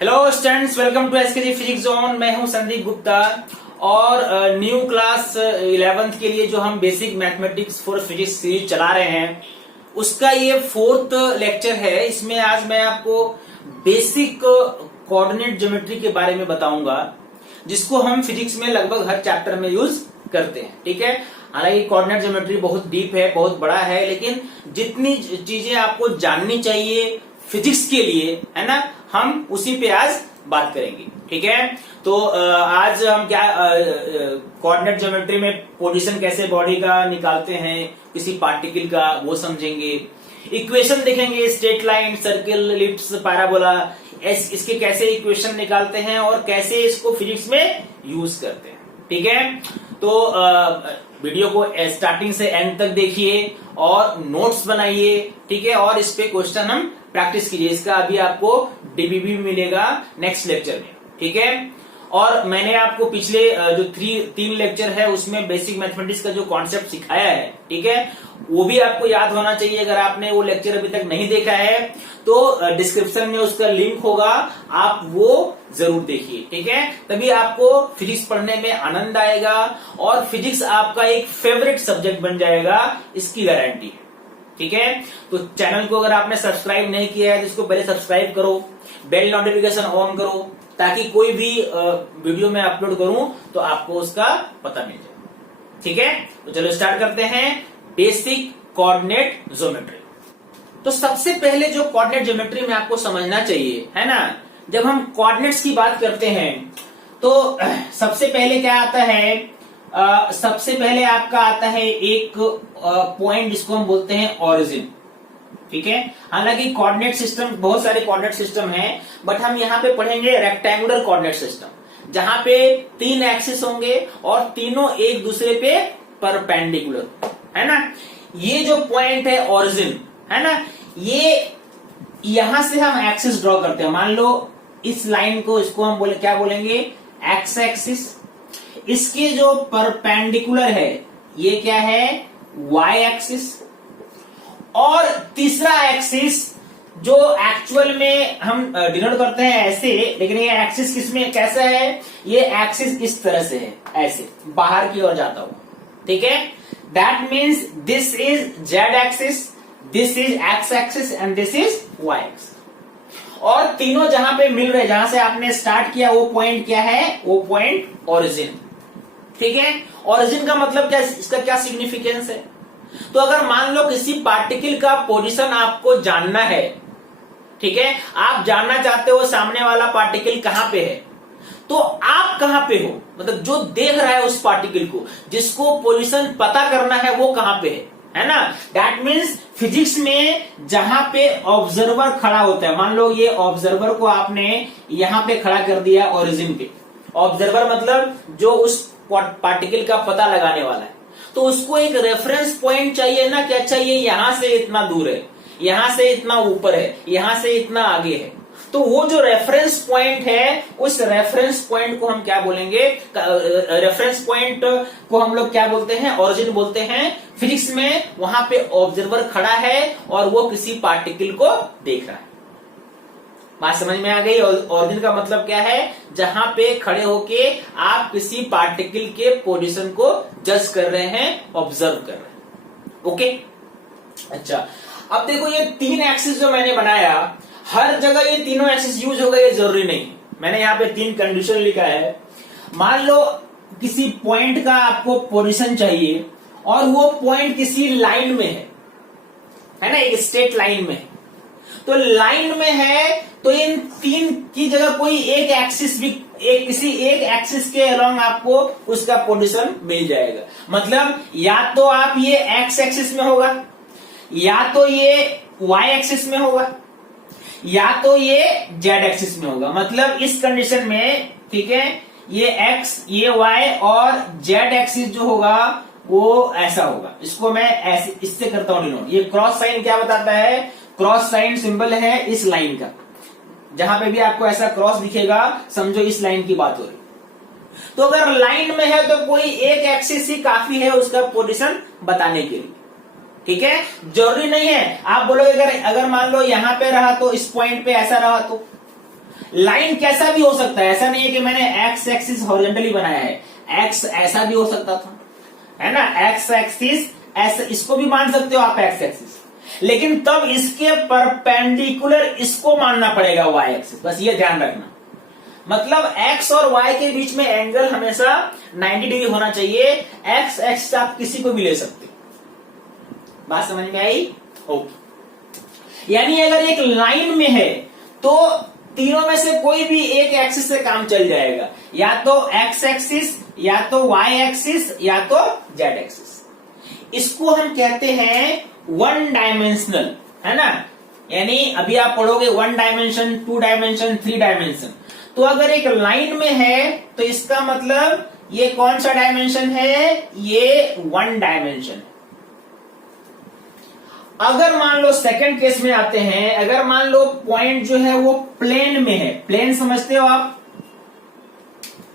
Hello students, welcome to SKG physics zone. मैं हूं संदीप गुप्ता और न्यू क्लास 11th के लिए जो हम basic mathematics for physics series चला रहे हैं उसका ये 4th लेक्चर है। इसमें आज मैं आपको बेसिक कोऑर्डिनेट ज्योमेट्री के बारे में बताऊंगा, जिसको हम फिजिक्स में लगभग हर चैप्टर में यूज करते हैं। ठीक है, हालांकि कोऑर्डिनेट ज्योमेट्री बहुत डीप है, बहुत बड़ा है, लेकिन जितनी चीजें आपको जाननी चाहिए फिजिक्स के लिए, है ना, हम उसी पे आज बात करेंगे। ठीक है, तो आज हम क्या कोऑर्डिनेट ज्योमेट्री में पोजीशन कैसे बॉडी का निकालते हैं, किसी पार्टिकल का, वो समझेंगे। इक्वेशन देखेंगे, straight line, circle, ellipse, parabola, इसके कैसे इक्वेशन निकालते हैं और कैसे इसको फिजिक्स में यूज करते हैं। ठीक है, तो वीडियो को स्टार्टिंग से एंड तक देखिए और नोट्स बनाइए। ठीक है, और इस पे क्वेश्चन हम प्रैक्टिस कीजिए। इसका अभी आपको डीबीबी मिलेगा नेक्स्ट लेक्चर में। ठीक है, और मैंने आपको पिछले जो तीन लेक्चर है उसमें बेसिक मैथमेटिक्स का जो कॉन्सेप्ट सिखाया है, ठीक है, वो भी आपको याद होना चाहिए। अगर आपने वो लेक्चर अभी तक नहीं देखा है तो डिस्क्रिप्शन में उसका लिंक होगा, आप वो जरूर देखिए। ठीक है, तभी आपको फिजिक्स पढ़ने में आनंद आएगा और फिजिक्स आपका एक फेवरेट सब्जेक्ट बन जाएगा, इसकी गारंटी है। ठीक है, तो चैनल को अगर आपने सब्सक्राइब नहीं किया है तो इसको पहले सब्सक्राइब करो, बेल नोटिफिकेशन ऑन करो, ताकि कोई भी वीडियो में अपलोड करूं तो आपको उसका पता मिल जाए। ठीक है, तो चलो स्टार्ट करते हैं बेसिक कोऑर्डिनेट ज्योमेट्री। तो सबसे पहले जो कोऑर्डिनेट ज्योमेट्री में आपको समझना चाहिए, है ना, जब हम कोऑर्डिनेट्स की बात करते हैं तो सबसे पहले क्या आता है, सबसे पहले आपका आता है एक पॉइंट जिसको हम बोलते हैं ओरिजिन। ठीक है, हालांकि कोऑर्डिनेट सिस्टम, बहुत सारे कोऑर्डिनेट सिस्टम हैं, बट हम यहाँ पे पढ़ेंगे रेक्टेंगुलर कोऑर्डिनेट सिस्टम, जहां पे 3 एक्सिस होंगे और तीनों एक दूसरे पे परपेंडिकुलर, है ना। ये जो पॉइंट है ओरिजिन, है ना, ये यहां से हम एक्सिस ड्रॉ करते हैं। मान लो इस लाइन को, इसको हम क्या बोलेंगे, एक्स एक्सिस। इसके जो परपेंडिकुलर है ये क्या है, वाई एक्सिस। और तीसरा एक्सिस जो एक्चुअल में हम डिनोट करते हैं ऐसे, लेकिन ये एक्सिस किसमें कैसा है, ये एक्सिस इस तरह से है, ऐसे बाहर की ओर जाता हुआ। ठीक है, that means this is Z axis, this is X axis and this is Y axis. और तीनों जहां पे मिल रहे, जहां से आपने स्टार्ट किया, वो पॉइंट क्या है, वो पॉइंट ओरिजिन। ठीक है, ओरिजिन का मतलब क्या, इसका क्या सिग्निफिकेंस है। तो अगर मान लो किसी पार्टिकल का पोजीशन आपको जानना है, ठीक है, आप जानना चाहते हो सामने वाला पार्टिकल कहां पे है, तो आप कहां पे हो, मतलब जो देख रहा है उस पार्टिकल को, जिसको पोजीशन पता करना है, वो कहां पे है ना। दैट मीन्स फिजिक्स में जहां पे ऑब्जर्वर खड़ा होता है, मान लो ये ऑब्जर्वर को आपने यहां पे खड़ा कर दिया ओरिजिन पे। ऑब्जर्वर मतलब जो उस पार्टिकल का पता लगाने वाला है, तो उसको एक रेफरेंस पॉइंट चाहिए ना। क्या चाहिए, यहां से इतना दूर है, यहां से इतना ऊपर है, यहां से इतना आगे है। तो वो जो रेफरेंस पॉइंट है, उस रेफरेंस पॉइंट को हम क्या बोलेंगे, रेफरेंस पॉइंट को हम लोग क्या बोलते हैं, ओरिजिन बोलते हैं फिजिक्स में। वहां पे ऑब्जर्वर खड़ा है और वो किसी पार्टिकल को देख रहा है। बात समझ में आ गई। ओरिजिन का मतलब क्या है, जहां पे खड़े होके आप किसी पार्टिकल के पोजीशन को जज कर रहे हैं, ऑब्जर्व कर रहे हैं। ओके, अच्छा, अब देखो ये 3 एक्सिस जो मैंने बनाया, हर जगह ये तीनों एक्सिस यूज होगा ये जरूरी नहीं। मैंने यहाँ पे 3 कंडीशन लिखा है। मान लो किसी पॉइंट का आपको पोजीशन चाहिए और वो पॉइंट किसी लाइन में है ना, एक स्ट्रेट लाइन में है। तो लाइन में है तो इन 3 की जगह कोई एक एक्सिस भी, किसी एक एक्सिस के अलोंग आपको उसका पोजीशन मिल जाएगा। मतलब या तो आप ये एक्स एक्सिस में होगा, या तो ये वाई एक्सिस में होगा, या तो ये जेड एक्सिस में होगा। मतलब इस कंडीशन में, ठीक है, ये एक्स, ये वाई और जेड एक्सिस जो होगा वो ऐसा होगा। इसको मैं ऐसे इससे करता हूं डिनोट। ये क्रॉस साइन क्या बताता है, क्रॉस साइन सिंबल है इस लाइन का। जहां पे भी आपको ऐसा क्रॉस दिखेगा, समझो इस लाइन की बात हो रही। तो अगर लाइन में है तो कोई एक एक्सिस ही काफी है उसका पोजीशन बताने के लिए। ठीक है, जरूरी नहीं है। आप बोलोगे अगर मान लो यहां पे रहा तो इस पॉइंट पे ऐसा रहा तो, लाइन कैसा भी हो सकता है, ऐसा नहीं है कि मैंने एक्स एक्सिस हॉरिजॉन्टली बनाया है, एक्स ऐसा भी हो सकता था, है ना, एक्स एक्सिस ऐसा, इसको भी मान सकते हो आप एक्स एक्सिस, लेकिन तब इसके परपेंडिकुलर इसको मानना पड़ेगा वाई एक्सिस, बस ये ध्यान रखना। मतलब x और y के बीच में एंगल हमेशा 90 डिग्री होना चाहिए, x एक्सिस आप किसी को भी ले सकते, बात समझ में आई? ओके। यानी अगर एक लाइन में है तो तीनों में से कोई भी एक एक्सिस से काम चल जाएगा, या तो x एक्सिस, या तो y एक्सिस, या तो z एक्सिस। इसको हम कहते हैं वन डायमेंशनल, है ना। यानी अभी आप पढ़ोगे 1 डायमेंशन, 2 डायमेंशन, 3 डायमेंशन। तो अगर एक लाइन में है तो इसका मतलब ये कौन सा डायमेंशन है, ये 1 डायमेंशन है। अगर मान लो सेकंड केस में आते हैं, अगर मान लो पॉइंट जो है वो प्लेन में है, प्लेन समझते हो आप?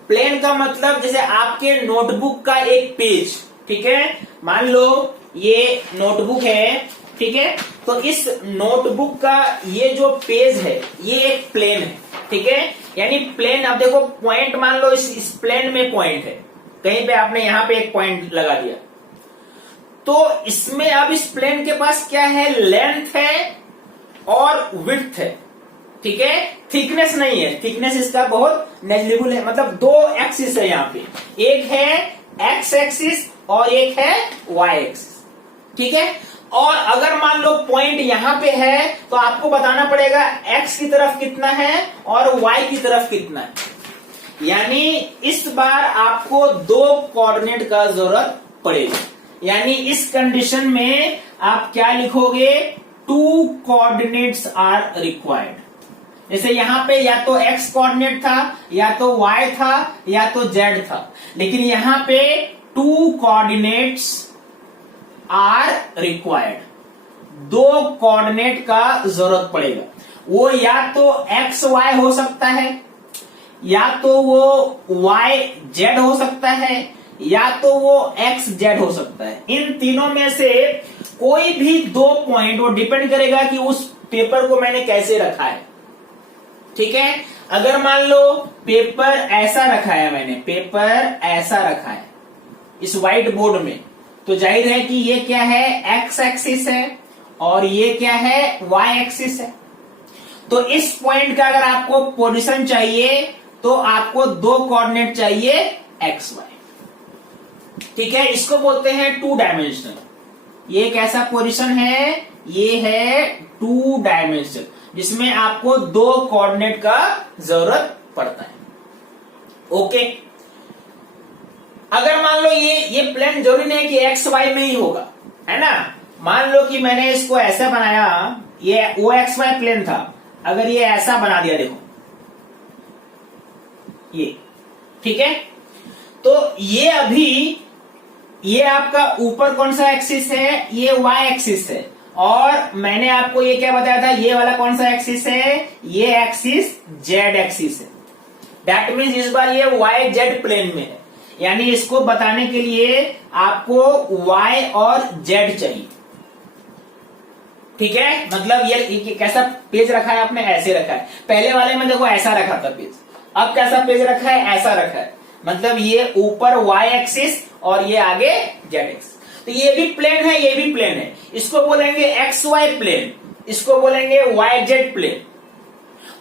प्लेन का मतलब जैसे आपके नोटबुक का एक पेज, ठीक है, मान लो ये नोटबुक है, ठीक है, तो इस नोटबुक का ये जो पेज है ये एक प्लेन है, ठीक है। यानी प्लेन, अब देखो पॉइंट मान लो इस प्लेन में पॉइंट है, कहीं पे आपने यहां पे एक पॉइंट लगा दिया, तो इसमें अब इस प्लेन के पास क्या है, लेंथ है और विड्थ है, ठीक है। थिकनेस नहीं है, थिकनेस इसका बहुत नेग्लिजिबल है, मतलब 2 एक्सिस है यहाँ पे, एक है एक्स एक्सिस और एक है वाई एक्सिस, ठीक है। और अगर मान लो पॉइंट यहां पे है तो आपको बताना पड़ेगा एक्स की तरफ कितना है और वाई की तरफ कितना है। यानी इस बार आपको 2 कोऑर्डिनेट का जरूरत पड़ेगी। यानी इस कंडीशन में आप क्या लिखोगे, 2 कोऑर्डिनेट्स आर रिक्वायर्ड। जैसे यहां पे या तो एक्स कोऑर्डिनेट था, या तो वाई था, या तो जेड था, लेकिन यहां पे 2 कोऑर्डिनेट्स आर रिक्वायर्ड, 2 कोऑर्डिनेट का जरूरत पड़ेगा। वो या तो एक्स वाई हो सकता है, या तो वो वाई जेड हो सकता है, या तो वो एक्स जेड हो सकता है। इन तीनों में से कोई भी 2 पॉइंट, वो डिपेंड करेगा कि उस पेपर को मैंने कैसे रखा है, ठीक है। अगर मान लो पेपर ऐसा रखा है, मैंने पेपर ऐसा रखा है इस व्हाइट बोर्ड में, तो जाहिर है कि ये क्या है, एक्स एक्सिस है, और ये क्या है, वाई एक्सिस है। तो इस पॉइंट का अगर आपको पोजीशन चाहिए तो आपको 2 कोऑर्डिनेट चाहिए एक्स वाई, ठीक है। इसको बोलते हैं 2 डायमेंशनल। ये कैसा पोजीशन है, ये है 2 डायमेंशनल, जिसमें आपको 2 कोऑर्डिनेट का जरूरत पड़ता है। ओके। अगर मान लो ये प्लेन जरूरी नहीं कि एक्स वाई में ही होगा, है ना। मान लो कि मैंने इसको ऐसा बनाया, ये ओ एक्स वाई प्लेन था, अगर ये ऐसा बना दिया, देखो ये, ठीक है। तो ये अभी ये आपका ऊपर कौन सा एक्सिस है, ये वाई एक्सिस है, और मैंने आपको ये क्या बताया था, ये वाला कौन सा एक्सिस है, ये एक्सिस जेड एक्सिस है। दैट मीन्स इस बार ये वाई जेड प्लेन में है। यानी इसको बताने के लिए आपको y और z चाहिए, ठीक है। मतलब ये कैसा पेज रखा है आपने, ऐसे रखा है। पहले वाले में देखो ऐसा रखा था पेज, अब कैसा पेज रखा है, ऐसा रखा है। मतलब ये ऊपर y एक्सिस और ये आगे z एक्सिस। तो ये भी प्लेन है, ये भी प्लेन है। इसको बोलेंगे एक्स वाई प्लेन, इसको बोलेंगे वाई जेड प्लेन।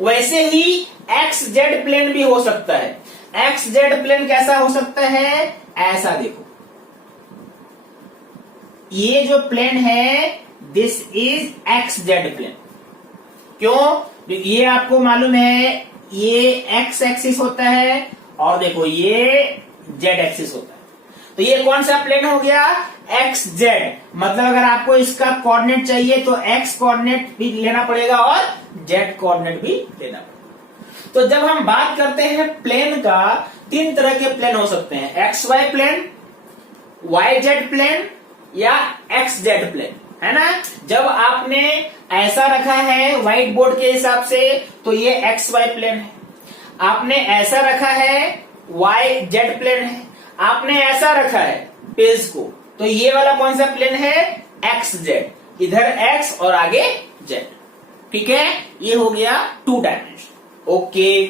वैसे ही एक्स जेड प्लेन भी हो सकता है। एक्स जेड प्लेन कैसा हो सकता है, ऐसा देखो, ये जो प्लेन है this is X Z plane. क्यों, ये आपको मालूम है ये एक्स एक्सिस होता है और देखो ये जेड एक्सिस होता है। तो ये कौन सा प्लेन हो गया, एक्स जेड। मतलब अगर आपको इसका कोऑर्डिनेट चाहिए तो एक्स कोऑर्डिनेट भी लेना पड़ेगा और जेड कोऑर्डिनेट भी लेना पड़ेगा। तो जब हम बात करते हैं प्लेन का, 3 तरह के प्लेन हो सकते हैं, X Y plane, Y Z plane, या एक्स जेड प्लेन, है ना। जब आपने ऐसा रखा है व्हाइट बोर्ड के हिसाब से तो ये एक्स वाई प्लेन है। आपने ऐसा रखा है वाई जेड प्लेन है। आपने ऐसा रखा है पेज को, तो ये वाला कौन सा प्लेन है, एक्स जेड। इधर एक्स और आगे जेड, ठीक है। ये हो गया 2 डायमेंशन। ओके।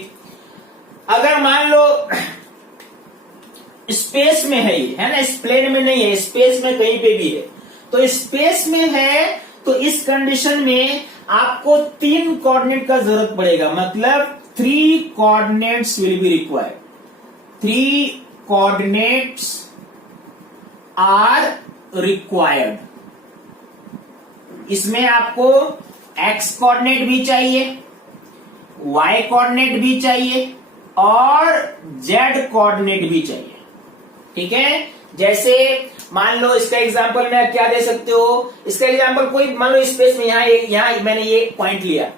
अगर मान लो स्पेस में है ये, है ना, इस प्लेन में नहीं है, स्पेस में कहीं पे भी है, तो स्पेस में है तो इस कंडीशन में आपको 3 कोऑर्डिनेट का जरूरत पड़ेगा, मतलब 3 coordinates will be required. 3 coordinates are required. इसमें आपको एक्स कोऑर्डिनेट भी चाहिए, वाई कोऑर्डिनेट भी चाहिए और जेड कोऑर्डिनेट भी चाहिए। ठीक है, जैसे मान लो इसका एग्जांपल में क्या दे सकते हो, इसका एग्जांपल कोई मान लो स्पेस में यहां मैंने ये पॉइंट लिया।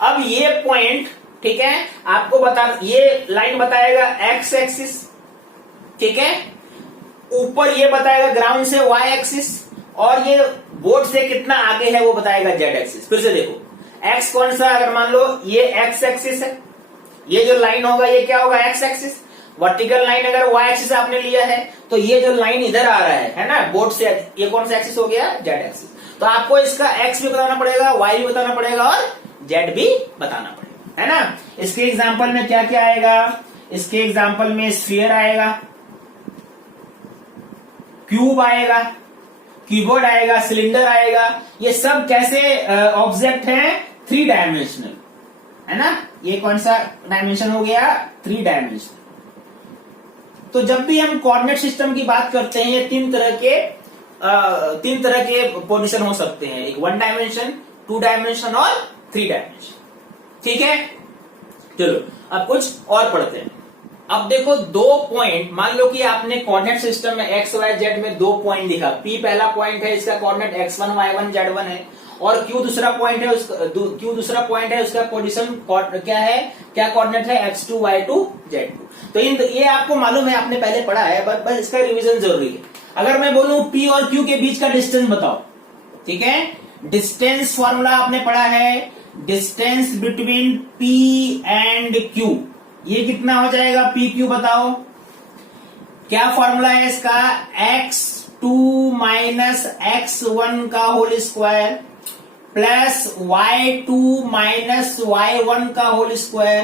अब ये पॉइंट, ठीक है, आपको ये लाइन बताएगा एक्स एक्सिस, ठीक है, ऊपर ये बताएगा ग्राउंड से वाई एक्सिस, और ये बोर्ड से कितना आगे है वो बताएगा जेड एक्सिस। फिर से देखो, एक्स कौन सा, अगर मान लो ये एक्स एक्सिस है, ये जो लाइन होगा ये क्या होगा, एक्स एक्सिस। वर्टिकल लाइन अगर वाई एक्सिस आपने लिया है तो ये जो लाइन इधर आ रहा है ना बोर्ड से, ये कौन सा एक्सिस हो गया, जेड एक्सिस। तो आपको इसका एक्स भी बताना पड़ेगा, वाई भी बताना पड़ेगा और जेड भी बताना पड़ेगा, है ना। इसके एग्जाम्पल में क्या क्या आएगा, इसके एग्जाम्पल में स्फीयर आएगा, क्यूब आएगा, कीबोर्ड आएगा, सिलेंडर आएगा। ये सब कैसे ऑब्जेक्ट हैं, 3 डायमेंशनल, है ना। ये कौन सा डायमेंशन हो गया, 3 डायमेंशनल। तो जब भी हम कोऑर्डिनेट सिस्टम की बात करते हैं, ये 3 तरह के पोजीशन हो सकते हैं, एक 1 डायमेंशन, 2 डायमेंशन और 3 डायमेंशन। ठीक है, चलो अब कुछ और पढ़ते हैं। अब देखो 2 पॉइंट, मान लो कि आपने कोऑर्डिनेट सिस्टम में एक्स वाई जेड में 2 पॉइंट लिखा, पी पहला पॉइंट है, इसका कोऑर्डिनेट x1 y1 z1 है, और क्यू दूसरा पॉइंट है, उसका पोजीशन क्या है, क्या कोऑर्डिनेट है, x2 y2 z2। तो ये आपको मालूम है, आपने पहले पढ़ा है, बस इसका रिवीजन जरूरी है। अगर मैं बोलूं पी और क्यू के बीच का डिस्टेंस बताओ, ठीक है, डिस्टेंस फॉर्मूला आपने पढ़ा है, distance between P and Q, ये कितना हो जाएगा, पी क्यू बताओ, क्या फॉर्मूला है इसका, x2 माइनस x1 का whole square plus y2 minus y1 का whole square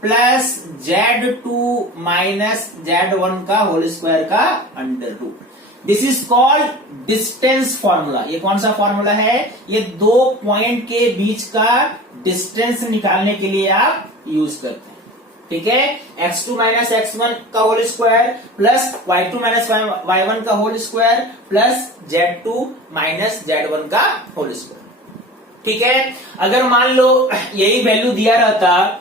plus z2 minus z1 का होल स्क्वायर का under root. This is called distance formula. ये कौन सा फॉर्मूला है, ये 2 पॉइंट के बीच का डिस्टेंस निकालने के लिए आप यूज करते हैं। ठीक है, x2 माइनस x1 का whole square plus y2 minus y1 का whole square plus z2 minus z1 का होल स्क्वायर। ठीक है, अगर मान लो यही वैल्यू दिया रहता,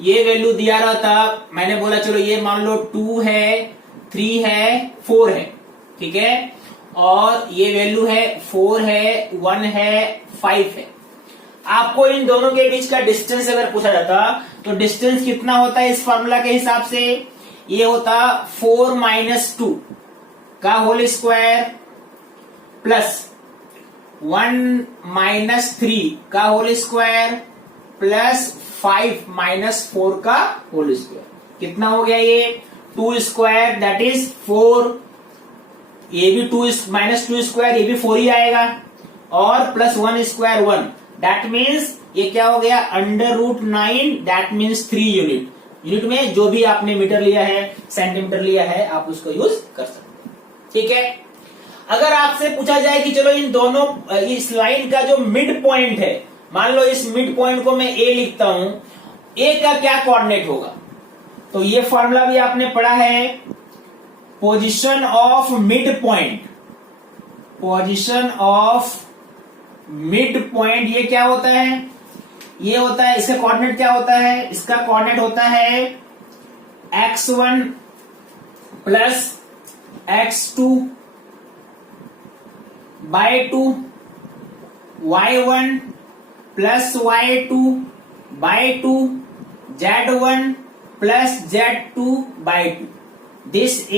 ये वैल्यू दिया रहता, मैंने बोला चलो ये मान लो 2 है, 3 है, 4 है, ठीक है, और ये वैल्यू है 4 है, 1 है, 5 है। आपको इन दोनों के बीच का डिस्टेंस अगर पूछा जाता तो डिस्टेंस कितना होता है इस फॉर्मूला के हिसाब से, ये होता 4 माइनस 2 का होल स्क्वायर प्लस 1 माइनस 3 का होल स्क्वायर प्लस 5 माइनस 4 का होल स्क्वायर। कितना हो गया ये, 2 स्क्वायर दैट इज 4, ये भी 2 माइनस 2 स्क्वायर, ये भी 4 ही आएगा, और प्लस 1 स्क्वायर 1, दैट मीन्स ये क्या हो गया, under root 9, that means 3 unit. Unit में जो भी आपने मीटर लिया है, सेंटीमीटर लिया है, आप उसको यूज कर सकते हैं। ठीक है, अगर आपसे पूछा जाए कि चलो इन दोनों, इस लाइन का जो मिड पॉइंट है, मान लो इस मिड पॉइंट को मैं ए लिखता हूं, ए का क्या कोऑर्डिनेट होगा, तो ये फॉर्मूला भी आपने पढ़ा है, position of mid point, position of mid point, ये क्या होता है, ये होता है, इसका कोऑर्डिनेट क्या होता है, इसका कोऑर्डिनेट होता है x1 plus x2 by 2, y1 plus y2 by 2, z1 plus z2 by 2। This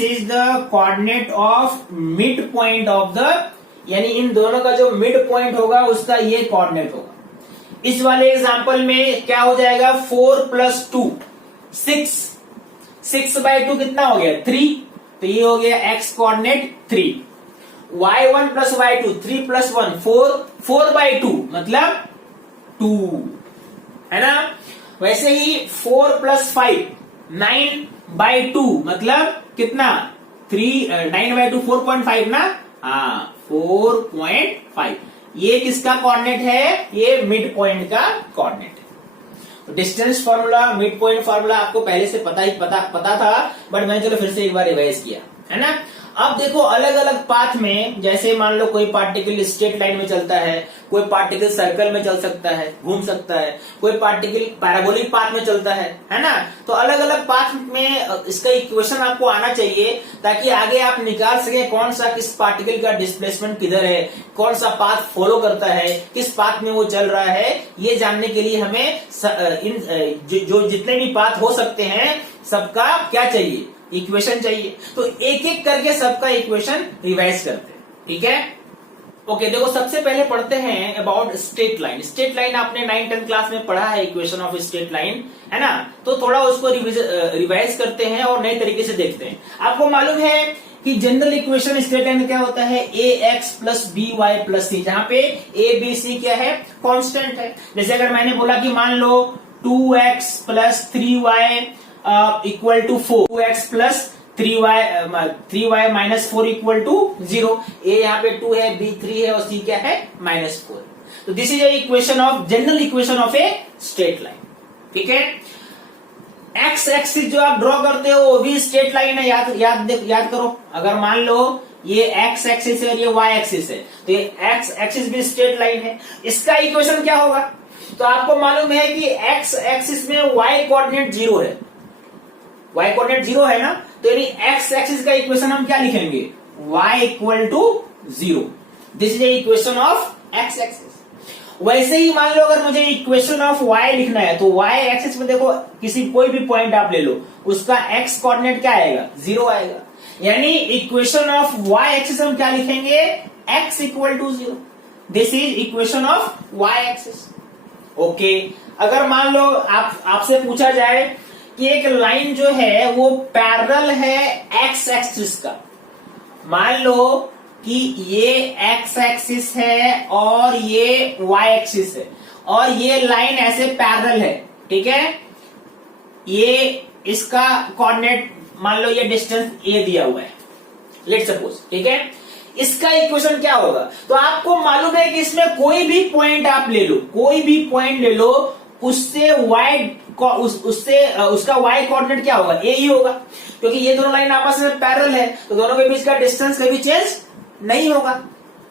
is the coordinate of mid point of the, यानी इन दोनों का जो मिड पॉइंट होगा उसका ये कोऑर्डिनेट होगा। इस वाले एग्जांपल में क्या हो जाएगा, 4 प्लस 2 6, 6 बाय 2 कितना हो गया, 3, तो ये हो गया x coordinate 3, y1 plus y2 3 plus 1 4, 4 by 2 मतलब 2, है ना। वैसे ही 4 + 5 9/2 मतलब कितना 9/2 4.5 ना। हाँ 4.5 ये किसका कोऑर्डिनेट है, ये मिड पॉइंट का कोऑर्डिनेट है। Distance formula, mid point formula आपको पहले से पता था, बट मैंने चलो फिर से एक बार रिवाइज किया, है ना। अब देखो अलग अलग पाथ में, जैसे मान लो कोई पार्टिकल स्ट्रेट लाइन में चलता है, कोई पार्टिकल सर्कल में चल सकता है, घूम सकता है, कोई पार्टिकल पैराबोलिक पाथ में चलता है ना। तो अलग अलग पाथ में इसका इक्वेशन आपको आना चाहिए, ताकि आगे आप निकाल सके कौन सा किस पार्टिकल का डिस्प्लेसमेंट किधर है, कौन सा पाथ फॉलो करता है, किस पाथ में वो चल रहा है। ये जानने के लिए हमें जो जितने भी पाथ हो सकते हैं सबका क्या चाहिए, इक्वेशन चाहिए। तो एक एक करके सबका इक्वेशन रिवाइज करते हैं, ठीक है। ओके देखो सबसे पहले पढ़ते हैं about straight line. Straight line आपने 9th-10th क्लास में पढ़ा है, इक्वेशन ऑफ स्ट्रेट लाइन, है ना। तो थोड़ा उसको रिवाइज करते हैं और नए तरीके से देखते हैं। आपको मालूम है कि जनरल इक्वेशन स्ट्रेट लाइन में क्या होता है, ax + by + c, जहां पे a b c क्या है, कांस्टेंट है। जैसे अगर मैंने बोला कि मान लो 2x + 3y equal to 4, 2x + 3y -4 equal to 0। a यहाँ पे 2 है, b 3 है और c क्या है -4। तो this is a equation of general equation of a straight line, ठीक है। एक्स एक्सिस जो आप ड्रॉ करते हो वो भी स्ट्रेट लाइन है, याद करो। अगर मान लो ये एक्स एक्सिस है और ये वाई एक्सिस है, तो ये एक्स एक्सिस भी स्ट्रेट लाइन है। इसका इक्वेशन क्या होगा, तो आपको मालूम है कि एक्स एक्सिस में वाई कोऑर्डिनेट 0 है, y कोऑर्डिनेट 0 है ना। तो यानी x एक्सिस का इक्वेशन हम क्या लिखेंगे, y = 0। This is a equation of x axis. वैसे ही मान लो अगर मुझे इक्वेशन ऑफ y लिखना है, तो y एक्सिस में देखो कोई भी पॉइंट आप ले लो, उसका x कोऑर्डिनेट क्या आएगा, 0 आएगा। यानी इक्वेशन ऑफ y एक्सिस हम क्या लिखेंगे, x = 0। This is equation of y axis. Okay अगर मान लो आपसे पूछा जाए कि एक लाइन जो है वो पैरेलल है एक्स एक्सिस का, मान लो कि ये एक्स एक्सिस है और ये वाई एक्सिस है, और ये लाइन ऐसे पैरेलल है, ठीक है। ये इसका कोऑर्डिनेट मान लो ये डिस्टेंस ए दिया हुआ है, लेट्स सपोज, ठीक है। इसका इक्वेशन क्या होगा, तो आपको मालूम है कि इसमें कोई भी पॉइंट आप ले लो, कोई भी पॉइंट ले लो, उससे उसका y कोऑर्डिनेट क्या होगा, a ही होगा, क्योंकि ये दोनों लाइन आपस में पैरेलल है, तो दोनों के बीच का डिस्टेंस कभी चेंज नहीं होगा।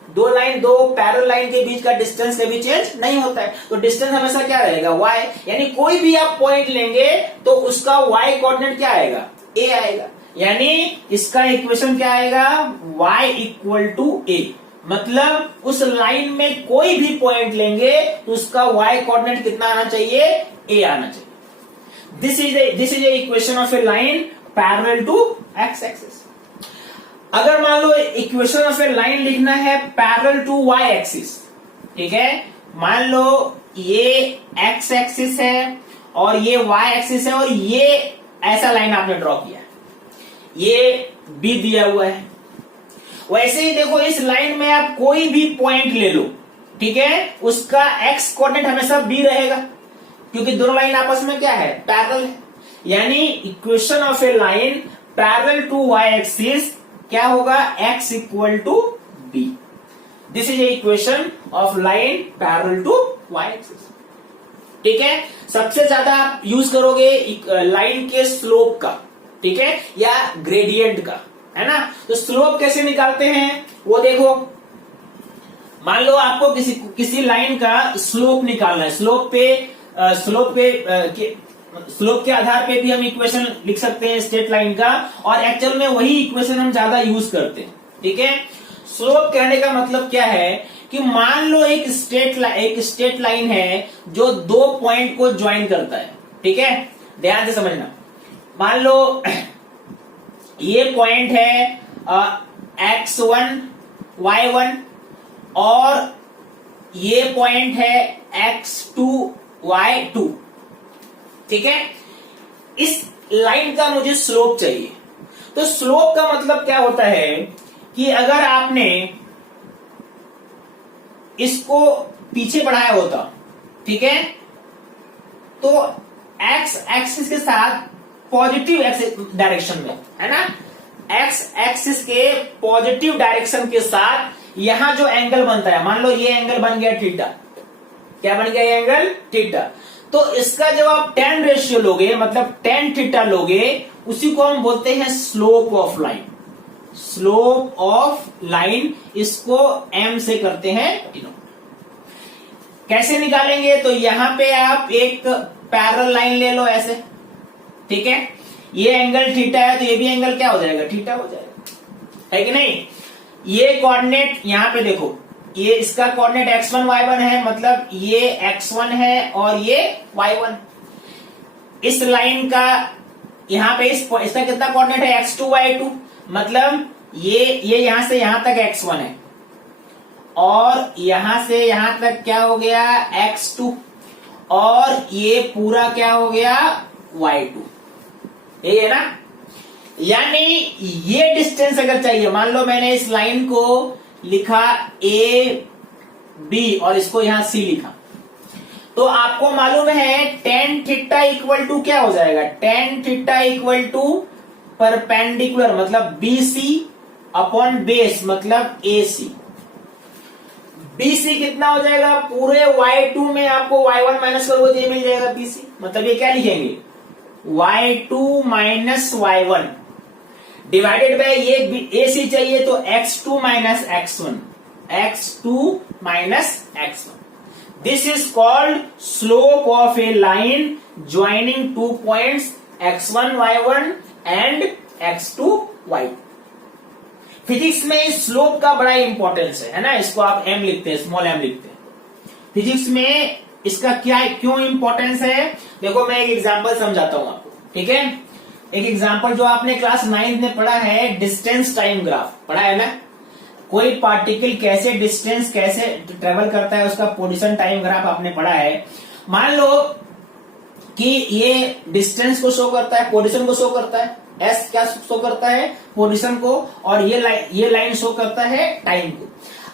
दो पैरेलल लाइन के बीच का डिस्टेंस कभी चेंज नहीं होता है, तो डिस्टेंस हमेशा क्या रहेगा, y। यानी कोई भी आप पॉइंट लेंगे तो उसका y कोऑर्डिनेट क्या आएगा, a आएगा। यानी इसका इक्वेशन क्या आएगा, y = a। मतलब उस लाइन में कोई भी पॉइंट लेंगे तो उसका y कोऑर्डिनेट कितना आना चाहिए, a आना चाहिए। This is a equation of a line parallel to x axis. अगर मान लो इक्वेशन ऑफ ए लाइन लिखना है पैरेलल टू y एक्सिस, ठीक है। मान लो ये x एक्सिस है और ये y एक्सिस है, और ये ऐसा लाइन आपने ड्रॉ किया, ये b दिया हुआ है। वैसे ही देखो इस लाइन में आप कोई भी पॉइंट ले लो, ठीक है, उसका x कोऑर्डिनेट हमेशा b रहेगा, क्योंकि दोनों लाइन आपस में क्या है, पैरेलल है। यानी equation of a line parallel to y axis क्या होगा, x = b। This is a equation of line parallel to y axis, ठीक है। सबसे ज्यादा आप यूज करोगे लाइन के स्लोप का, ठीक है, या ग्रेडियंट का, है ना। तो स्लोप कैसे निकालते हैं वो देखो। मान लो आपको किसी लाइन का स्लोप निकालना है, स्लोप के आधार पे भी हम इक्वेशन लिख सकते हैं स्ट्रेट लाइन का, और एक्चुअल में वही इक्वेशन हम ज्यादा यूज करते हैं, ठीक है। स्लोप कहने का मतलब क्या है कि मान लो एक स्ट्रेट लाइन है जो 2 पॉइंट को ज्वाइन करता है, ठीक है, ध्यान से समझना। मान लो ये पॉइंट है x1 y1 और ये पॉइंट है x2 y2, ठीक है। इस लाइन का मुझे स्लोप चाहिए। तो स्लोप का मतलब क्या होता है कि अगर आपने इसको पीछे बढ़ाया होता, ठीक है, तो एक्स एक्सिस के साथ पॉजिटिव डायरेक्शन में, है ना, एक्स एक्सिस के पॉजिटिव डायरेक्शन के साथ यहां जो एंगल बनता है, मान लो ये एंगल बन गया थीटा, क्या बन गया ये एंगल थीटा, तो इसका जब आप tan रेशियो लोगे, मतलब tan थीटा लोगे, उसी को हम बोलते हैं slope of line. Slope of line, इसको m से करते हैं डिनोट। कैसे निकालेंगे, तो यहां पे आप एक पैरेलल लाइन ले लो ऐसे, ठीक है, ये एंगल थीटा है तो ये भी एंगल क्या हो जाएगा, थीटा हो जाएगा, है कि नहीं। ये कोऑर्डिनेट यहां पे देखो, ये इसका कोऑर्डिनेट x1 y1 है, मतलब ये x1 है और ये y1। इस लाइन का यहां पे इसका कितना कोऑर्डिनेट है, x2 y2, मतलब ये यहां से यहां तक x1 है और यहां से यहां तक क्या हो गया x2, और ये पूरा क्या हो गया y2, ये है ना। यानी ये डिस्टेंस अगर चाहिए, मान लो मैंने इस लाइन को लिखा a b और इसको यहां c लिखा, तो आपको मालूम है tan थीटा इक्वल टू क्या हो जाएगा, tan theta equal to perpendicular मतलब BC अपॉन बेस मतलब AC। BC कितना हो जाएगा, पूरे y2 में आपको y1 माइनस करोगे तो ये मिल जाएगा BC, मतलब ये क्या लिखेंगे y2 minus y1 divided by ये AC चाहिए तो x2 minus x1, x2 minus x1। This is called slope of a line joining two points x1 y1 and x2 y2। Physics में इस स्लोप का बड़ा इंपॉर्टेंस है ना, इसको आप m लिखते हैं, स्मॉल m लिखते हैं। फिजिक्स में इसका क्या क्यों इंपॉर्टेंस है, देखो मैं एक एग्जांपल समझाता हूं आपको, ठीक है। एक एग्जांपल जो आपने क्लास 9 में पढ़ा है, डिस्टेंस टाइम ग्राफ पढ़ा है ना, कोई पार्टिकल कैसे डिस्टेंस कैसे ट्रेवल करता है, उसका पोजीशन टाइम ग्राफ आपने पढ़ा है। मान लो कि ये डिस्टेंस को शो करता है, पोजीशन को शो करता है, एस क्या शो करता है, पोजीशन को, और ये लाइन शो करता है टाइम को।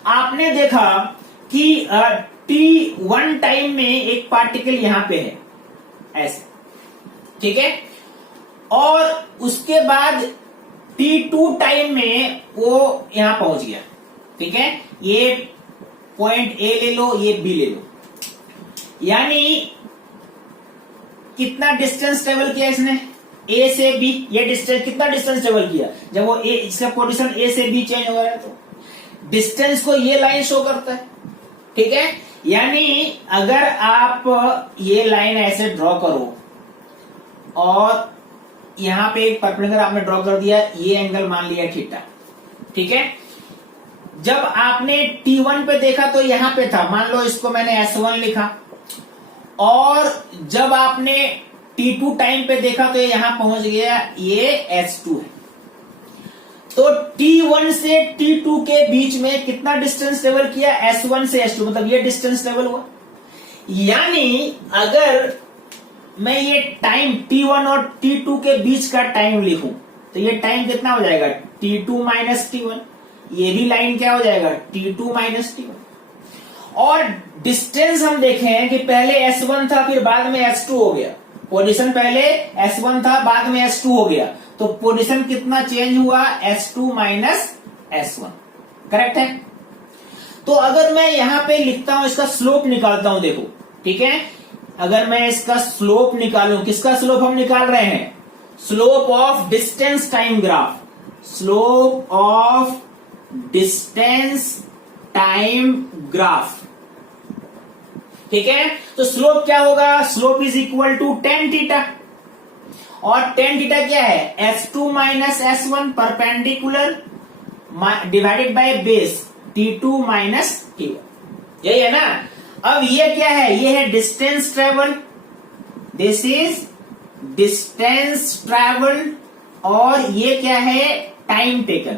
आपने देखा कि t1 टाइम में एक पार्टिकल यहां पे है ऐसे, ठीक है, और उसके बाद t2 टाइम में वो यहां पहुंच गया, ठीक है, ये पॉइंट A ले लो, ये B ले लो, यानी कितना डिस्टेंस ट्रेवल किया इसने A से B, ये डिस्टेंस कितना डिस्टेंस ट्रेवल किया, जब वो A इसका पोजीशन A से B चेंज हो रहा है तो डिस्टेंस को ये लाइन शो करता है, ठीक है। यानी अगर आप ये लाइन ऐसे ड्रॉ करो और यहां पे एक परपेंडिकुलर आपने ड्रॉ कर दिया, ये एंगल मान लिया थीटा, ठीक है। जब आपने t1 पे देखा तो यहां पे था, मान लो इसको मैंने s1 लिखा, और जब आपने t2 टाइम पे देखा तो यहां पहुंच गया, ये s2 है। तो t1 से t2 के बीच में कितना डिस्टेंस ट्रेवल किया, s1 से s2, मतलब ये डिस्टेंस ट्रेवल हुआ। यानी अगर मैं ये टाइम t1 और t2 के बीच का टाइम लिखूं तो ये टाइम कितना हो जाएगा, t2 माइनस t1, ये भी लाइन क्या हो जाएगा, t2 माइनस t1। और डिस्टेंस हम देखें कि पहले s1 था, फिर बाद में s2 हो गया, पोजीशन पहले s1 था, बाद में s2 हो गया, तो पोजीशन कितना चेंज हुआ, s2 माइनस s1, करेक्ट है। तो अगर मैं यहां पे लिखता हूं, इसका स्लोप निकालता हूं, देखो, ठीक है, अगर मैं इसका स्लोप निकालूं, किसका स्लोप हम निकाल रहे हैं, slope of distance time graph, slope of distance time graph, ठीक है। तो स्लोप क्या होगा, slope is equal to tan theta, और tan थीटा क्या है, s2 minus s1 perpendicular divided by base t2 minus t1, यही है ना। अब ये क्या है, ये है distance travel, this is distance travel, और ये क्या है, टाइम टेकन।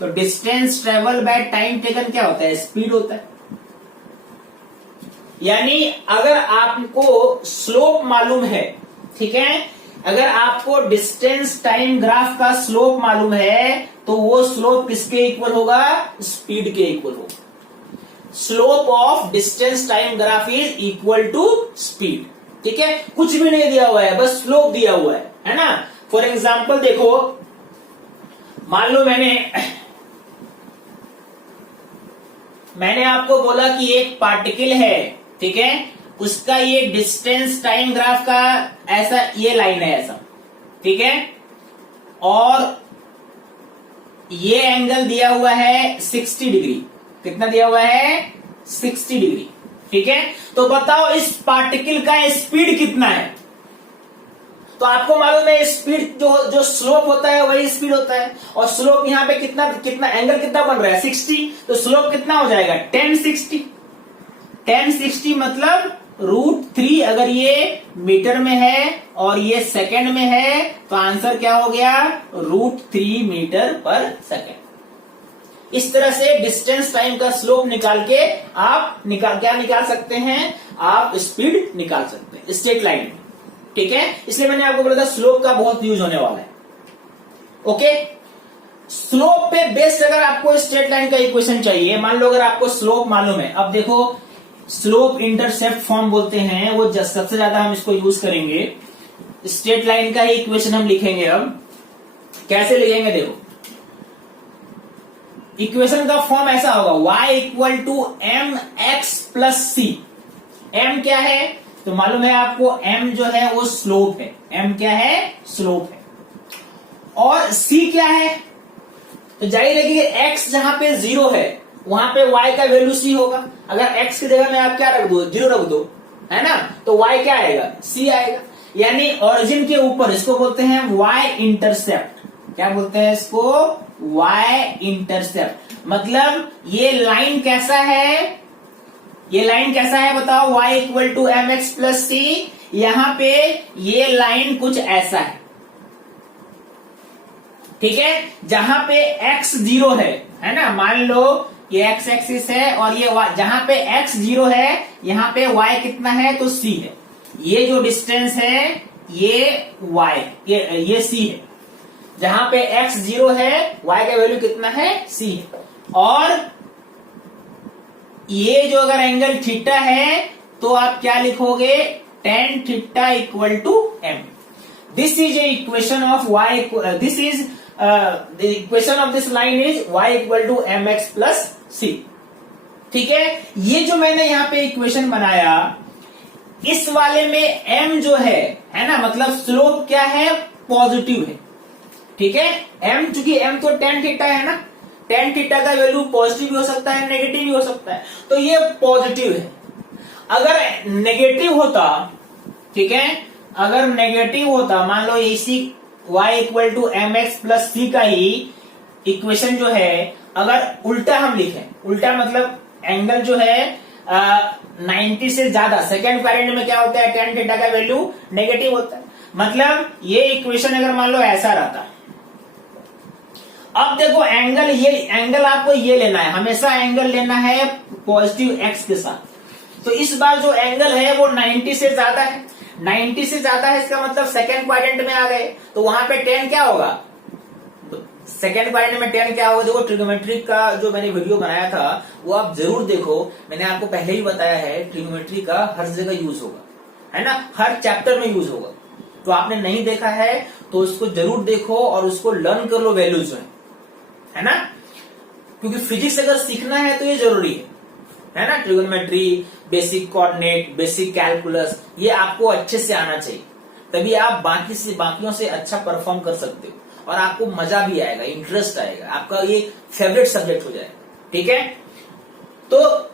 तो distance travel by time taken क्या होता है, स्पीड होता है। यानी अगर आपको स्लोप मालूम है, ठीक है, अगर आपको डिस्टेंस टाइम ग्राफ का स्लोप मालूम है तो वो स्लोप किसके इक्वल होगा, स्पीड के इक्वल होगा। Slope of distance time graph is equal to speed, ठीक है, कुछ भी नहीं दिया हुआ है, बस स्लोप दिया हुआ है ना। फॉर एग्जाम्पल देखो, मान लो मैंने आपको बोला कि एक पार्टिकल है, ठीक है, उसका ये डिस्टेंस टाइम ग्राफ का ऐसा ये लाइन है ऐसा, ठीक है, और ये एंगल दिया हुआ है 60 डिग्री। कितना दिया हुआ है? 60 डिग्री, ठीक है। तो बताओ इस पार्टिकल का स्पीड कितना है? तो आपको मालूम है स्पीड जो स्लोप होता है वही स्पीड होता है, और स्लोप यहाँ पे कितना एंगल कितना बन रहा है? 60। तो स्लोप कितना हो जाएगा? 1060 मतलब √3। अगर ये मीटर में है और ये सेकंड में है तो आंसर क्या हो गया? √3 मीटर पर सेकंड। इस तरह से डिस्टेंस टाइम का स्लोप निकाल के आप क्या निकाल सकते हैं? आप स्पीड निकाल सकते हैं स्ट्रेट लाइन, ठीक है। इसलिए मैंने आपको बोला था स्लोप का बहुत यूज होने वाला है। ओके, स्लोप पे बेस्ड अगर आपको स्ट्रेट लाइन का इक्वेशन चाहिए, मान लो अगर आपको स्लोप मालूम है, अब देखो स्लोप इंटरसेप्ट फॉर्म बोलते हैं, वो सबसे ज्यादा हम इसको यूज करेंगे। स्ट्रेट लाइन का ही इक्वेशन हम लिखेंगे। अब कैसे लिखेंगे? देखो, इक्वेशन का फॉर्म ऐसा होगा, y = mx + c। m क्या है? तो मालूम है आपको, m जो है वो स्लोप है। m क्या है? स्लोप है। और c क्या है? तो जाहिर है कि x जहां पे 0 है वहां पे y का वैल्यू c होगा। अगर x की जगह में आप क्या रख दो? 0 रख दो, है ना, तो y क्या आएगा? c आएगा। यानी ओरिजिन के ऊपर इसको बोलते हैं y इंटरसेप्ट। क्या बोलते हैं इसको? y intercept. मतलब ये लाइन कैसा है? ये लाइन कैसा है बताओ? y = mx + c। यहां पे ये लाइन कुछ ऐसा है, ठीक है, जहां पे x 0 है ना। मान लो ये x एक्सिस है और ये y, जहां पे x 0 है यहां पे y कितना है? तो c है। ये जो डिस्टेंस है ये y, ये c है। जहां पे x 0 है y का वैल्यू कितना है? c है। और ये जो अगर एंगल थीटा है तो आप क्या लिखोगे? tan theta = m। This is a equation of y, this is the equation of this line is y = mx + c, ठीक है। ये जो मैंने यहां पे इक्वेशन बनाया, इस वाले में m जो है ना, मतलब स्लोप क्या है? पॉजिटिव है, ठीक है। m चूंकि m तो tan थीटा है ना, tan थीटा का वैल्यू पॉजिटिव भी हो सकता है, नेगेटिव भी हो सकता है, तो ये पॉजिटिव है। अगर नेगेटिव होता, ठीक है, अगर नेगेटिव होता, मान लो इसी y = mx + c का ही इक्वेशन जो है अगर उल्टा हम लिखें, उल्टा मतलब एंगल जो है 90 से ज्यादा, सेकेंड क्वाड्रेंट में क्या होता है? tan थीटा का वैल्यू नेगेटिव होता है। मतलब ये इक्वेशन अगर मान लो ऐसा रहता, अब देखो एंगल, ये एंगल आपको ये लेना है, हमेशा एंगल लेना है पॉजिटिव x के साथ। तो इस बार जो एंगल है वो 90 से ज्यादा है, 90 से ज्यादा है, इसका मतलब सेकेंड क्वाड्रेंट में आ गए, तो वहां पे tan क्या होगा? सेकेंड क्वाड्रेंट में tan क्या होगा? देखो ट्रिग्नोमेट्री का जो मैंने वीडियो बनाया था वो आप जरूर देखो। मैंने आपको पहले ही बताया है ट्रिग्नोमेट्री का हर जगह यूज होगा, है ना, हर चैप्टर में यूज होगा। तो आपने नहीं देखा है तो उसको जरूर देखो और उसको लर्न कर लो वैल्यूज में, है ना, क्योंकि फिजिक्स अगर सीखना है तो ये जरूरी है ना। Trigonometry, basic coordinate, basic calculus, ये आपको अच्छे से आना चाहिए, तभी आप बाकियों से अच्छा परफॉर्म कर सकते हो और आपको मजा भी आएगा, इंटरेस्ट आएगा, आपका ये फेवरेट सब्जेक्ट हो जाएगा, ठीक है। तो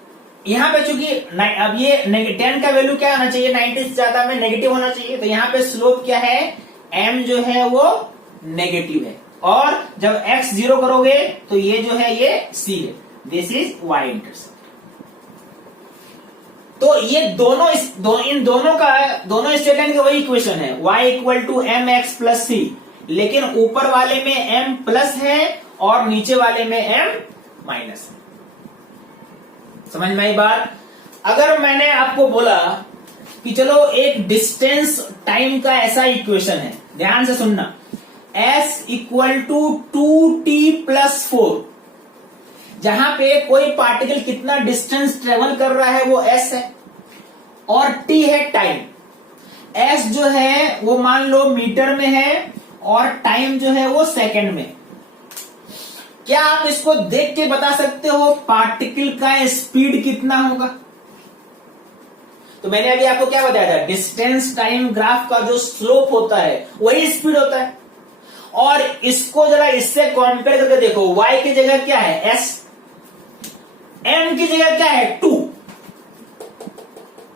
यहाँ पे चूंकि अब ये tan का वैल्यू क्या आना चाहिए? 90 से ज्यादा में नेगेटिव होना चाहिए, तो यहाँ पे स्लोप क्या है? m जो है वो नेगेटिव है, और जब x 0 करोगे तो ये जो है ये c है। This is y intercept. तो ये इन दोनों स्ट्रेट लाइन का वही इक्वेशन है, y = mx + c, लेकिन ऊपर वाले में m प्लस है और नीचे वाले में m माइनस है। समझ में आई बात? अगर मैंने आपको बोला कि चलो एक डिस्टेंस टाइम का ऐसा इक्वेशन है, ध्यान से सुनना, s = 2t + 4, जहां पे कोई पार्टिकल कितना डिस्टेंस ट्रेवल कर रहा है वो s है और t है टाइम। s जो है वो मान लो मीटर में है और टाइम जो है वो सेकंड में। क्या आप इसको देख के बता सकते हो पार्टिकल का स्पीड कितना होगा? तो मैंने अभी आपको क्या बताया था, डिस्टेंस टाइम ग्राफ का जो स्लोप होता है वही स्पीड होता है। और इसको जरा इससे कंपेयर करके देखो, y की जगह क्या है s, m की जगह क्या है 2,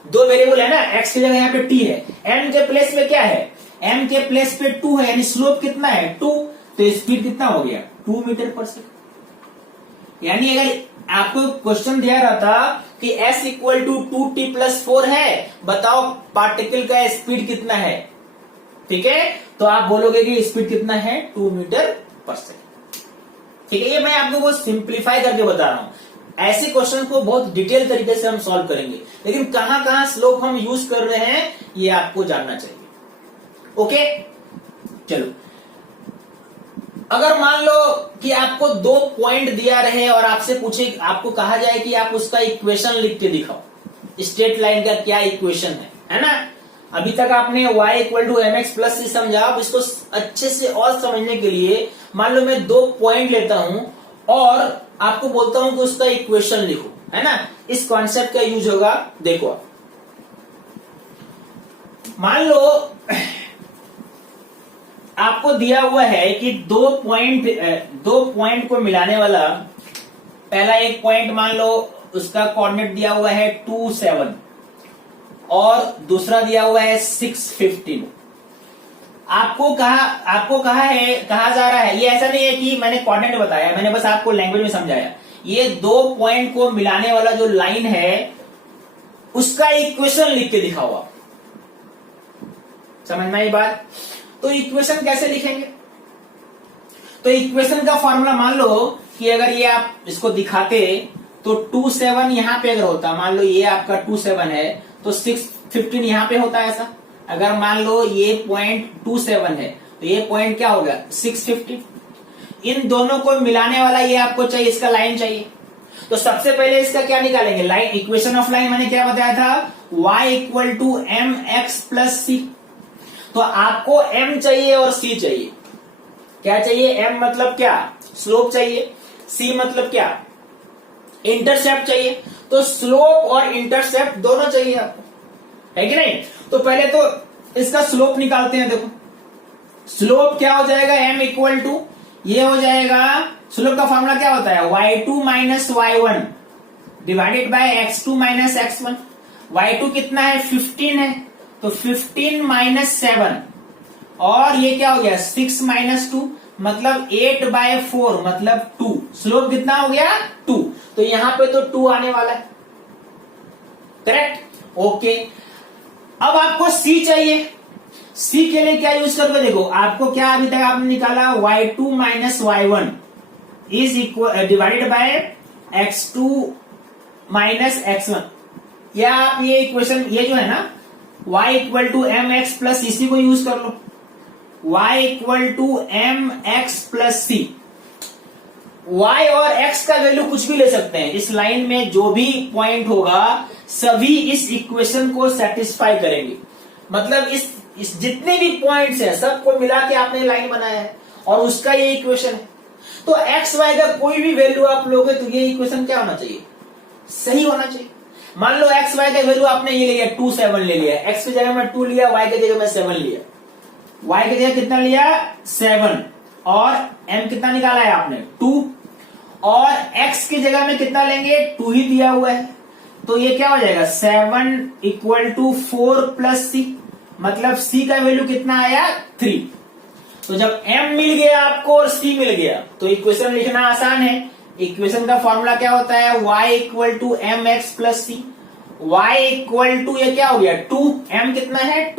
दो वेरिएबल है ना, x की जगह यहां पे t है, m के प्लेस पे क्या है, m के प्लेस पे 2 है, यानी स्लोप कितना है 2, तो स्पीड कितना हो गया 2 मीटर पर सेकंड। यानी अगर आपको क्वेश्चन दिया रहता कि s इक्वल टू 2t+4 है, बताओ पार्टिकल का स्पीड कितना है, ठीक है, तो आप बोलोगे कि स्पीड कितना है 2 मीटर पर सेकंड। ठीक है, ये मैं आपको बहुत सिंप्लीफाई करके बता रहा हूं। ऐसे क्वेश्चन को बहुत डिटेल तरीके से हम सॉल्व करेंगे, लेकिन कहां कहां स्लोप हम यूज कर रहे हैं ये आपको जानना चाहिए। ओके, चलो, अगर मान लो कि आपको 2 पॉइंट दिया रहे और आपसे पूछे, आपको कहा जाए कि आप उसका इक्वेशन लिख के दिखाओ, स्ट्रेट लाइन का क्या इक्वेशन है ना। अभी तक आपने y equal to M x plus C समझा। अब इसको अच्छे से और समझने के लिए मान लो मैं 2 पॉइंट लेता हूं और आपको बोलता हूं कि उसका इक्वेशन लिखो, है ना। इस कॉन्सेप्ट का यूज होगा। देखो, मान लो आपको दिया हुआ है कि 2 पॉइंट को मिलाने वाला पहला एक पॉइंट, मान लो उसका कोऑर्डिनेट दिया हुआ है 2 7 और दूसरा दिया हुआ है 6 15। आपको कहा जा रहा है, ये ऐसा नहीं है कि मैंने कोऑर्डिनेट बताया, मैंने बस आपको लैंग्वेज में समझाया। ये 2 पॉइंट को मिलाने वाला जो लाइन है उसका इक्वेशन लिख के दिखाओ आप। समझना ये बात। तो इक्वेशन कैसे लिखेंगे? तो इक्वेशन का फॉर्मूला मान लो कि अगर ये आप इसको दिखाते तो 2 7 यहां पे अगर होता, मान लो ये आपका 2 7 है तो 6 15 यहां पे होता है ऐसा। अगर मान लो ये पॉइंट 2 7 है तो ये पॉइंट क्या होगा 6 15। इन दोनों को मिलाने वाला ये आपको चाहिए, इसका लाइन चाहिए। तो सबसे पहले इसका क्या निकालेंगे, लाइन, इक्वेशन ऑफ लाइन मैंने क्या बताया था, y equal to M x plus C. तो आपको m चाहिए और c चाहिए। क्या चाहिए, m मतलब क्या, स्लोप चाहिए, c मतलब क्या, इंटरसेप्ट चाहिए। तो स्लोप और इंटरसेप्ट दोनों चाहिए आपको, है कि नहीं। तो पहले तो इसका स्लोप निकालते हैं। देखो, स्लोप क्या हो जाएगा, m इक्वल टू, ये हो जाएगा, स्लोप का फॉर्मूला क्या होता है, y2 minus y1 divided by x2 minus x1। y2 कितना है 15 है, तो 15 माइनस 7 और ये क्या हो गया 6 माइनस 2 मतलब 8/4 मतलब 2। स्लोप कितना हो गया 2, तो यहां पे तो 2 आने वाला है, करेक्ट। ओके, अब आपको c चाहिए। c के लिए क्या यूज करोगे, देखो आपको क्या अभी तक आपने निकाला, y2 minus y1 is equal divided by x2 minus x1। या आप ये इक्वेशन, ये जो है ना y equal to M x plus इसी को यूज कर लो, y equal to M x plus c. y और x का वैल्यू कुछ भी ले सकते हैं। इस लाइन में जो भी पॉइंट होगा सभी इस इक्वेशन को सेटिस्फाई करेंगे। मतलब इस जितने भी पॉइंट्स हैं सबको मिला के आपने लाइन बनाया है और उसका ये इक्वेशन है। तो x y का कोई भी वैल्यू आप लोगे तो ये इक्वेशन क्या होना चाहिए, सही होना चाहिए। मान लो एक्स वाई का वैल्यू आपने ये ले लिया 2 7 ले लिया, एक्स की जगह में 2 लिया, वाई की जगह में 7 लिया। वाई की जगह कितना लिया 7 और m कितना निकाला है आपने 2, और x की जगह में कितना लेंगे 2 ही दिया हुआ है। तो ये क्या हो जाएगा 7 इक्वल टू 4 प्लस सी, मतलब c का वैल्यू कितना आया 3। तो जब m मिल गया आपको और c मिल गया तो इक्वेशन लिखना आसान है। इक्वेशन का फॉर्मूला क्या होता है, y equal to M x plus c. y equal to ये क्या हो गया 2, m कितना है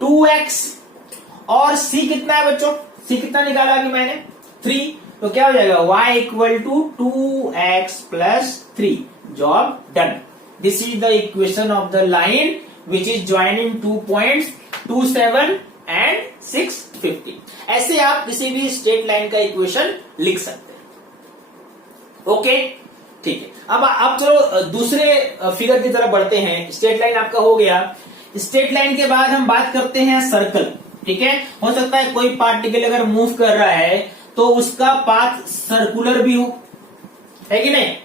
2x और c कितना है बच्चों, c कितना निकाला अभी मैंने 3। तो क्या हो जाएगा y equal to 2x plus 3। Job done. This is the equation of the line which is joining 2 points 2 7 and 6 15। ऐसे आप किसी भी स्ट्रेट लाइन का इक्वेशन लिख सकते हैं। ओके, ठीक है। अब चलो दूसरे फिगर की तरफ बढ़ते हैं। स्ट्रेट लाइन आपका हो गया, स्ट्रेट लाइन के बाद हम बात करते हैं सर्कल। ठीक है, हो सकता है कोई पार्टिकल अगर मूव कर रहा है तो उसका पाथ सर्कुलर भी हो, है कि नहीं।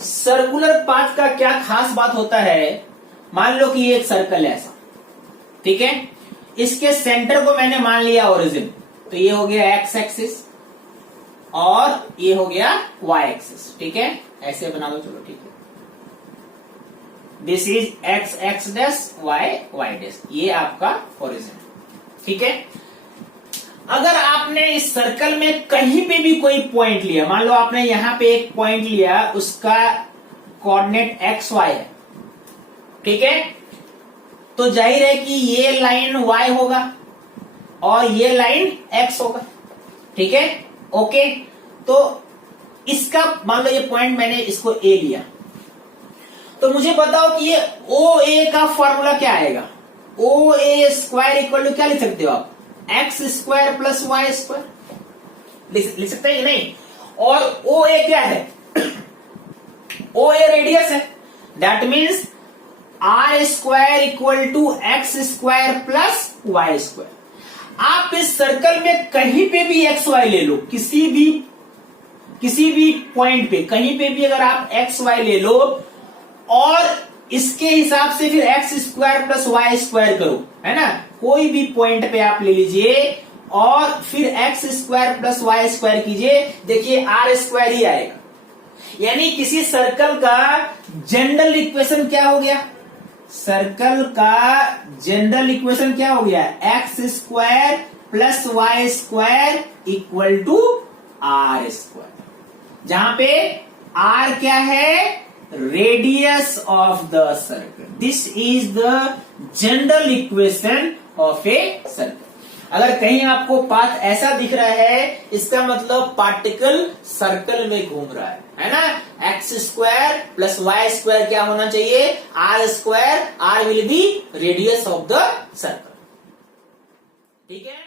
सर्कुलर पाथ का क्या खास बात होता है, मान लो कि ये एक सर्कल है ऐसा, ठीक है, इसके सेंटर को मैंने मान लिया ओरिजिन, तो ये हो गया एक्स एक्सिस और ये हो गया वाई एक्सिस। ठीक है, ऐसे बना लो, चलो ठीक है, this is x x dash y y dash, ये आपका ओरिजिन। ठीक है, अगर आपने इस सर्कल में कहीं पे भी कोई पॉइंट लिया, मान लो आपने यहां पे एक पॉइंट लिया, उसका कोऑर्डिनेट एक्स वाई है, ठीक है, तो जाहिर है कि ये लाइन y होगा और ये लाइन x होगा। ठीक है, ओके, तो इसका मान लो ये पॉइंट मैंने इसको a लिया, तो मुझे बताओ कि ये OA का फॉर्मूला क्या आएगा। OA स्क्वायर इक्वल टू क्या लिख सकते हो आप, x square plus y square लिख सकते हैं कि नहीं। और OA क्या है, OA रेडियस है, that means r square equal to x square plus y square. आप इस सर्कल में कहीं पे भी एक्स वाई ले लो, किसी भी पॉइंट पे कहीं पे भी अगर आप एक्स वाई ले लो और इसके हिसाब से फिर x square plus y square करो, है ना, कोई भी पॉइंट पे आप ले लीजिए और फिर x square plus y square कीजिए, देखिए आर स्क्वायर ही आएगा। यानी किसी सर्कल का जनरल इक्वेशन क्या हो गया, सर्कल का जनरल इक्वेशन क्या हो गया, x square plus y square equal to r square, जहां पे आर क्या है, radius of the circle. This is the general equation of a circle. अगर कहीं आपको पाथ ऐसा दिख रहा है, इसका मतलब पार्टिकल सर्कल में घूम रहा है ना। X square plus y square क्या होना चाहिए, r square, r will be radius of the circle. ठीक है।